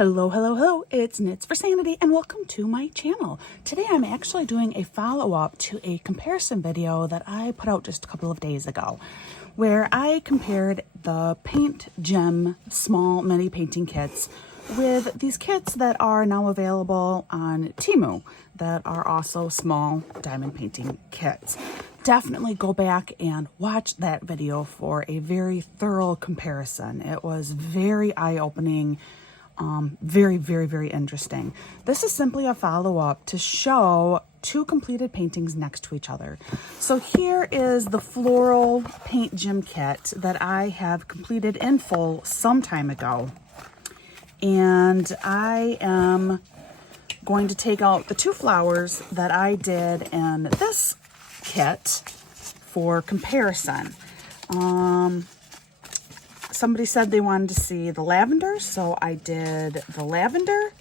Hello, it's Knits for Sanity and welcome to my channel. Today I'm actually doing a follow-up to a comparison video that I put out just a couple of days ago, where I compared the PAINTGEM small mini painting kits with these kits that are now available on TEMU that are also small diamond painting kits. Definitely go back and watch that video for a very thorough comparison. It was very eye-opening. Very interesting. This is simply a follow-up to show two completed paintings next to each other. So here is the floral PAINTGEM kit that I have completed in full some time ago. And I am going to take out the two flowers that I did in this kit for comparison. Somebody said they wanted to see the lavender, so I did the lavender,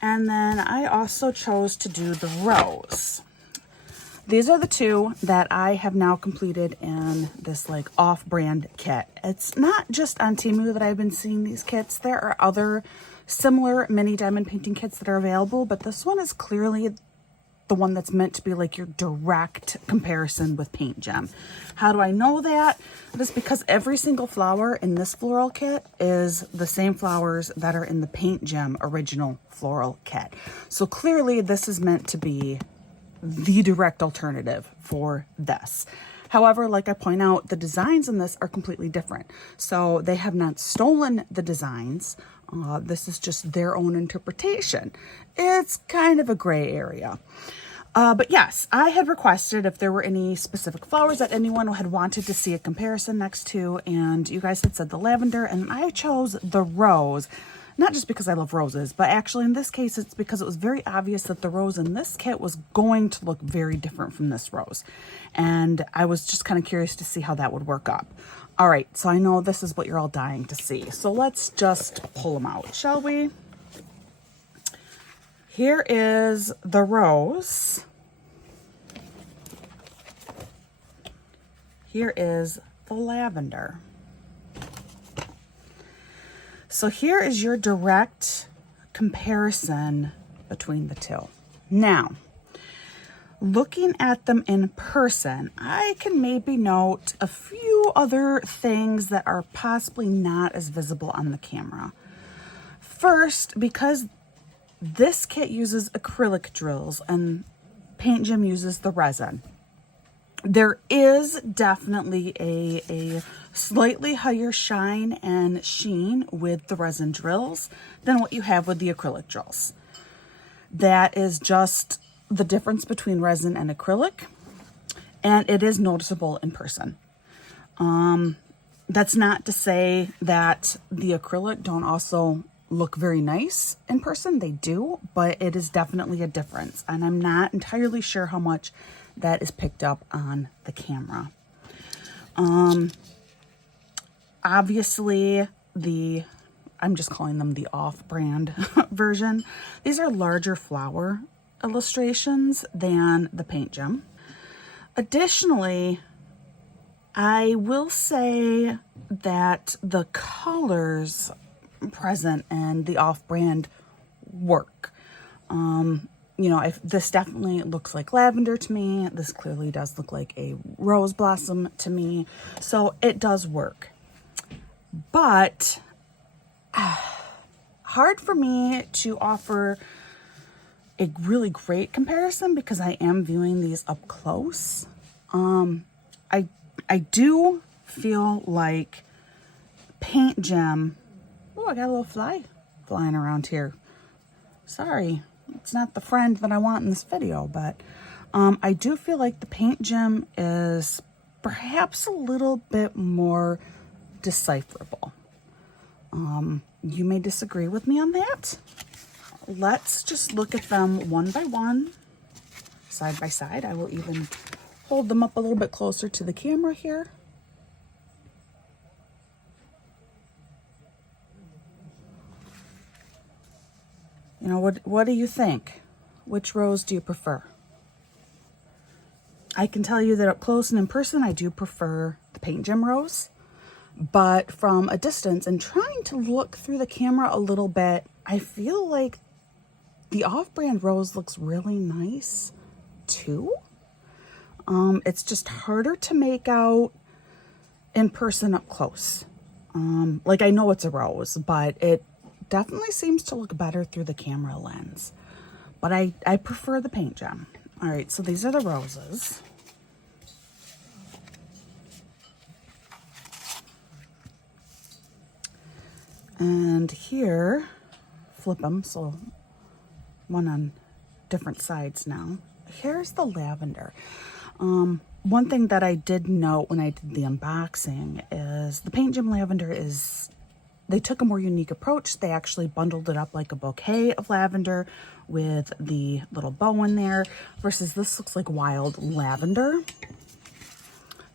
and then I also chose to do the rose. These are the two that I have now completed in this like off-brand kit. It's not just on Temu that I've been seeing these kits. There are other similar mini diamond painting kits that are available, but this one is clearly the one that's meant to be like your direct comparison with PAINTGEM. How do I know that? That's because every single flower in this floral kit is the same flowers that are in the PAINTGEM original floral kit. So clearly this is meant to be the direct alternative for this. However, like I point out, the designs in this are completely different. So they have not stolen the designs. This is just their own interpretation. It's kind of a gray area. But yes, I had requested if there were any specific flowers that anyone had wanted to see a comparison next to, and you guys had said the lavender, and I chose the rose. Not just because I love roses, but actually in this case, it's because it was very obvious that the rose in this kit was going to look very different from this rose. And I was just kind of curious to see how that would work up. All right, so I know this is what you're all dying to see. So let's just pull them out, shall we? Here is the rose. Here is the lavender. So here is your direct comparison between the two. Now, looking at them in person, I can maybe note a few other things that are possibly not as visible on the camera. First, because this kit uses acrylic drills and PAINTGEM uses the resin, there is definitely a slightly higher shine and sheen with the resin drills than what you have with the acrylic drills. That is just the difference between resin and acrylic, and it is noticeable in person. That's not to say that the acrylic don't also look very nice in person. They do, but it is definitely a difference, and I'm not entirely sure how much that is picked up on the camera. Obviously I'm just calling them the off-brand version. These are larger flower illustrations than the PAINTGEM. Additionally, I will say that the colors present in the off-brand work. You know, this definitely looks like lavender to me. This clearly does look like a rose blossom to me. So it does work. But hard for me to offer a really great comparison because I am viewing these up close. I do feel like PAINTGEM. Oh, I got a little fly flying around here. Sorry, it's not the friend that I want in this video, but I do feel like the PAINTGEM is perhaps a little bit more decipherable. You may disagree with me on that. Let's just look at them one by one, side by side. I will even hold them up a little bit closer to the camera here. You know, what do you think? Which rose do you prefer? I can tell you that up close and in person, I do prefer the PAINTGEM rose. But from a distance and trying to look through the camera a little bit, I feel like the off-brand rose looks really nice too. It's just harder to make out in person up close. Like I know it's a rose, but it definitely seems to look better through the camera lens. But I prefer the paint gem. All right, so these are the roses. And here, flip them, so one on different sides now. Here's the lavender. One thing that I did note when I did the unboxing is the Paint Gem lavender is, they took a more unique approach. They actually bundled it up like a bouquet of lavender with the little bow in there, versus this looks like wild lavender.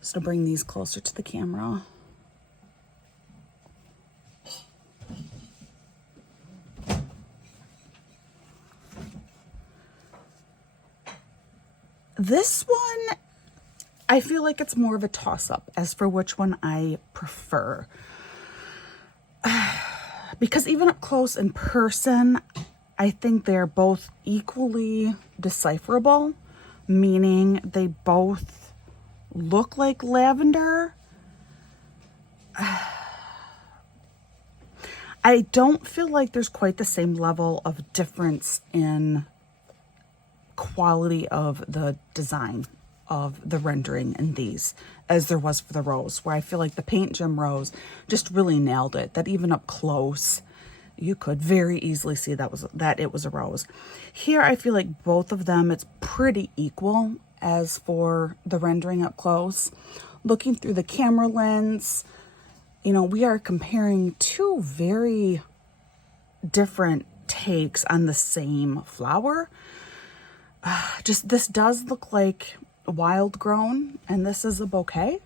So to bring these closer to the camera. This one, I feel like it's more of a toss-up as for which one I prefer. Because even up close in person, I think they're both equally decipherable, meaning they both look like lavender. I don't feel like there's quite the same level of difference in quality of the design of the rendering in these as there was for the rose, where I feel like the Paint Gem rose just really nailed it, that even up close you could very easily see that it was a rose. Here I feel like both of them, it's pretty equal as for the rendering up close. Looking through the camera lens, you know, we are comparing two very different takes on the same flower. Just this does look like wild grown, and this is a bouquet.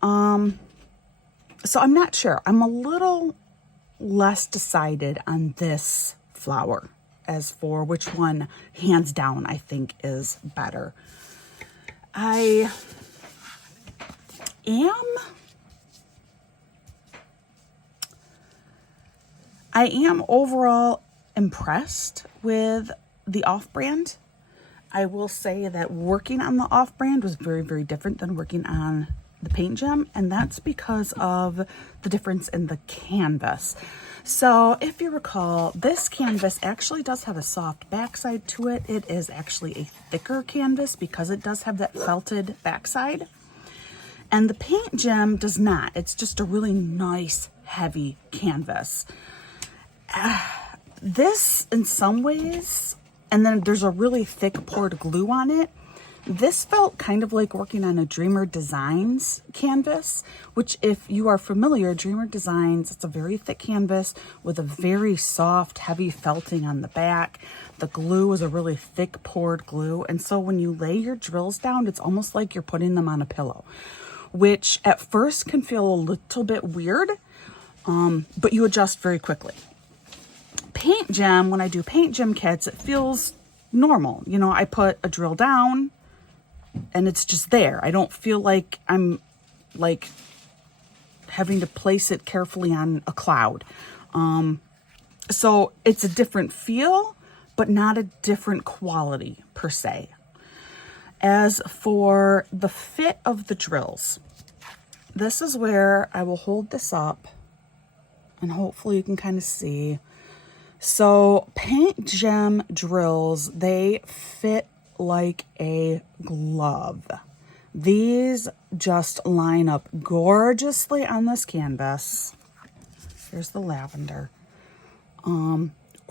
So I'm not sure. I'm a little less decided on this flower as for which one, hands down, I think is better. I am overall impressed with the off-brand. I will say that working on the off-brand was very, very different than working on the Paint Gem, and that's because of the difference in the canvas. So if you recall, this canvas actually does have a soft backside to it. It is actually a thicker canvas because it does have that felted backside. And the Paint Gem does not. It's just a really nice, heavy canvas. This, in some ways, and then there's a really thick poured glue on it. This felt kind of like working on a Dreamer Designs canvas, which if you are familiar, Dreamer Designs, it's a very thick canvas with a very soft, heavy felting on the back. The glue is a really thick poured glue. And so when you lay your drills down, it's almost like you're putting them on a pillow, which at first can feel a little bit weird, but you adjust very quickly. Paint Gem, when I do Paint Gem kits, it feels normal. You know, I put a drill down and it's just there. I don't feel like I'm like having to place it carefully on a cloud. So it's a different feel, but not a different quality per se. As for the fit of the drills, this is where I will hold this up and hopefully you can kind of see. So Paint Gem drills, they fit like a glove. These just line up gorgeously on this canvas. Here's the lavender.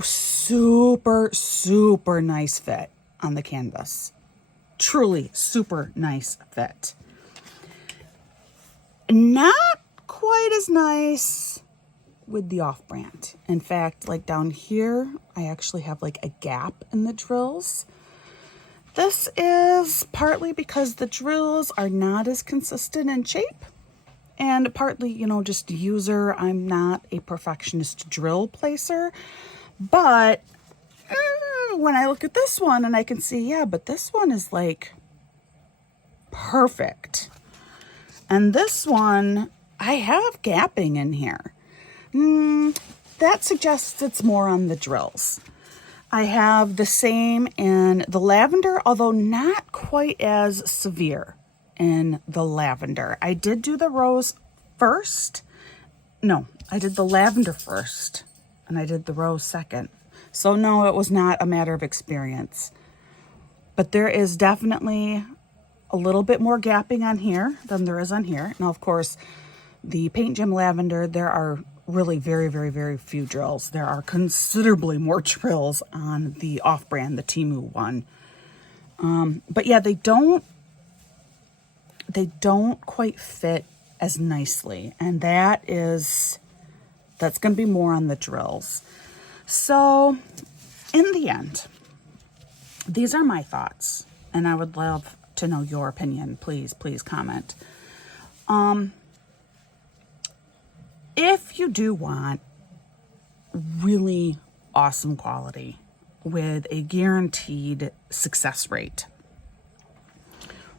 Super, super nice fit on the canvas. Truly super nice fit. Not quite as nice with the off-brand. In fact, like down here, I actually have like a gap in the drills. This is partly because the drills are not as consistent in shape, and partly, you know, just user. I'm not a perfectionist drill placer, but when I look at this one and I can see, yeah, but this one is like perfect. And this one, I have gapping in here. that suggests it's more on the drills. I have the same in the lavender, although not quite as severe in the lavender. I did do the rose first. No, I did the lavender first and I did the rose second. So no, it was not a matter of experience. But there is definitely a little bit more gapping on here than there is on here. Now, of course, the Paint Gem Lavender, there are really very, very, very few drills. There are considerably more drills on the off-brand, the TEMU one. But yeah, they don't quite fit as nicely. And that's going to be more on the drills. So in the end, these are my thoughts, and I would love to know your opinion. Please comment. If you do want really awesome quality with a guaranteed success rate,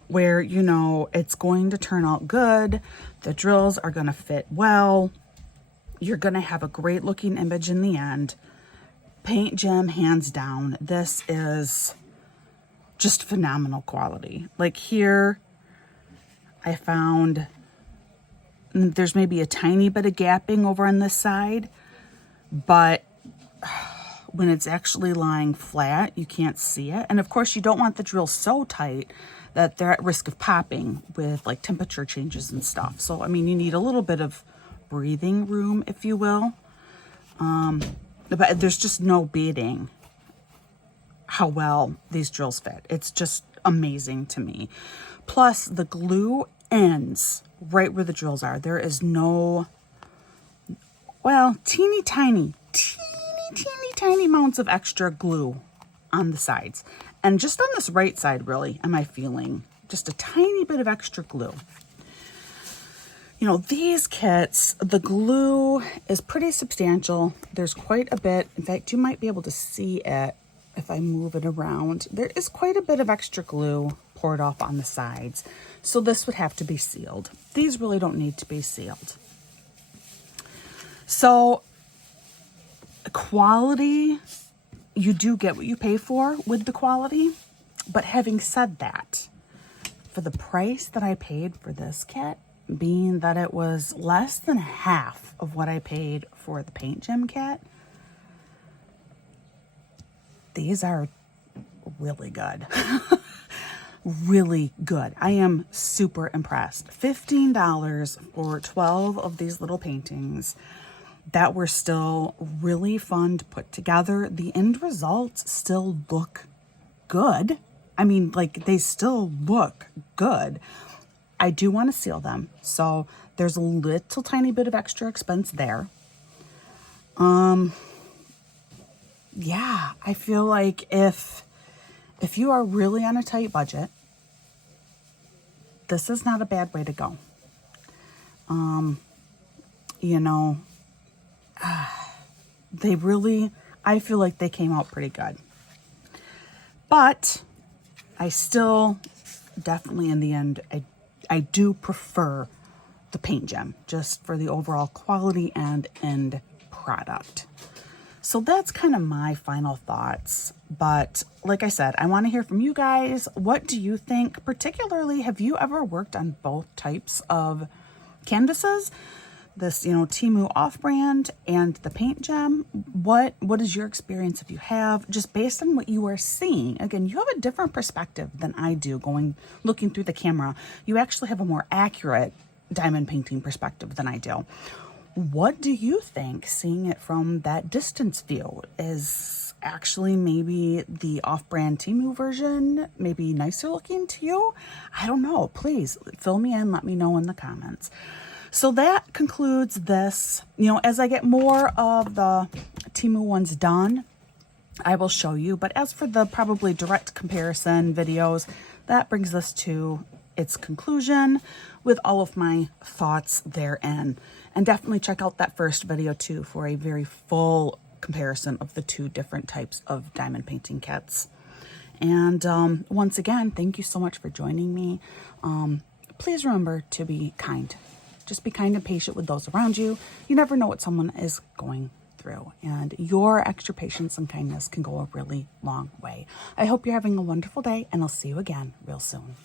where you know it's going to turn out good, the drills are going to fit well, you're going to have a great looking image in the end, Paint Gem, hands down, this is just phenomenal quality. Like here, I found there's maybe a tiny bit of gapping over on this side, but when it's actually lying flat, you can't see it. And of course, you don't want the drill so tight that they're at risk of popping with like temperature changes and stuff. So, I mean, you need a little bit of breathing room, if you will. But there's just no beating how well these drills fit. It's just amazing to me. Plus, the glue ends right where the drills are. There is no, well, teeny tiny amounts of extra glue on the sides. And just on this right side, really, am I feeling just a tiny bit of extra glue. You know, these kits, the glue is pretty substantial. There's quite a bit. In fact, you might be able to see it if I move it around. There is quite a bit of extra glue poured off on the sides. So this would have to be sealed. These really don't need to be sealed. So quality, you do get what you pay for with the quality. But having said that, for the price that I paid for this kit, being that it was less than half of what I paid for the Paint Gem kit, these are really good. Really good. I am super impressed. $15 for 12 of these little paintings that were still really fun to put together. The end results still look good. I mean, like, they still look good. I do want to seal them, so there's a little tiny bit of extra expense there. Yeah, I feel like if you are really on a tight budget, this is not a bad way to go. You know, I feel like they came out pretty good. But I still definitely, in the end, I do prefer the Paint Gem just for the overall quality and end product. So that's kind of my final thoughts. But like I said, I want to hear from you guys. What do you think? Particularly, have you ever worked on both types of canvases? This, you know, TEMU off-brand and the Paint Gem. What is your experience if you have? Just based on what you are seeing. Again, you have a different perspective than I do looking through the camera. You actually have a more accurate diamond painting perspective than I do. What do you think, seeing it from that distance view? Is actually maybe the off-brand TEMU version maybe nicer looking to you? I don't know. Please fill me in. Let me know in the comments. So that concludes this. You know, as I get more of the TEMU ones done, I will show you. But as for the probably direct comparison videos, that brings us to its conclusion with all of my thoughts therein. And definitely check out that first video too for a very full comparison of the two different types of diamond painting kits. And once again, thank you so much for joining me. Please remember to be kind. Just be kind and patient with those around you. You never know what someone is going through. through. And your extra patience and kindness can go a really long way. I hope you're having a wonderful day, and I'll see you again real soon.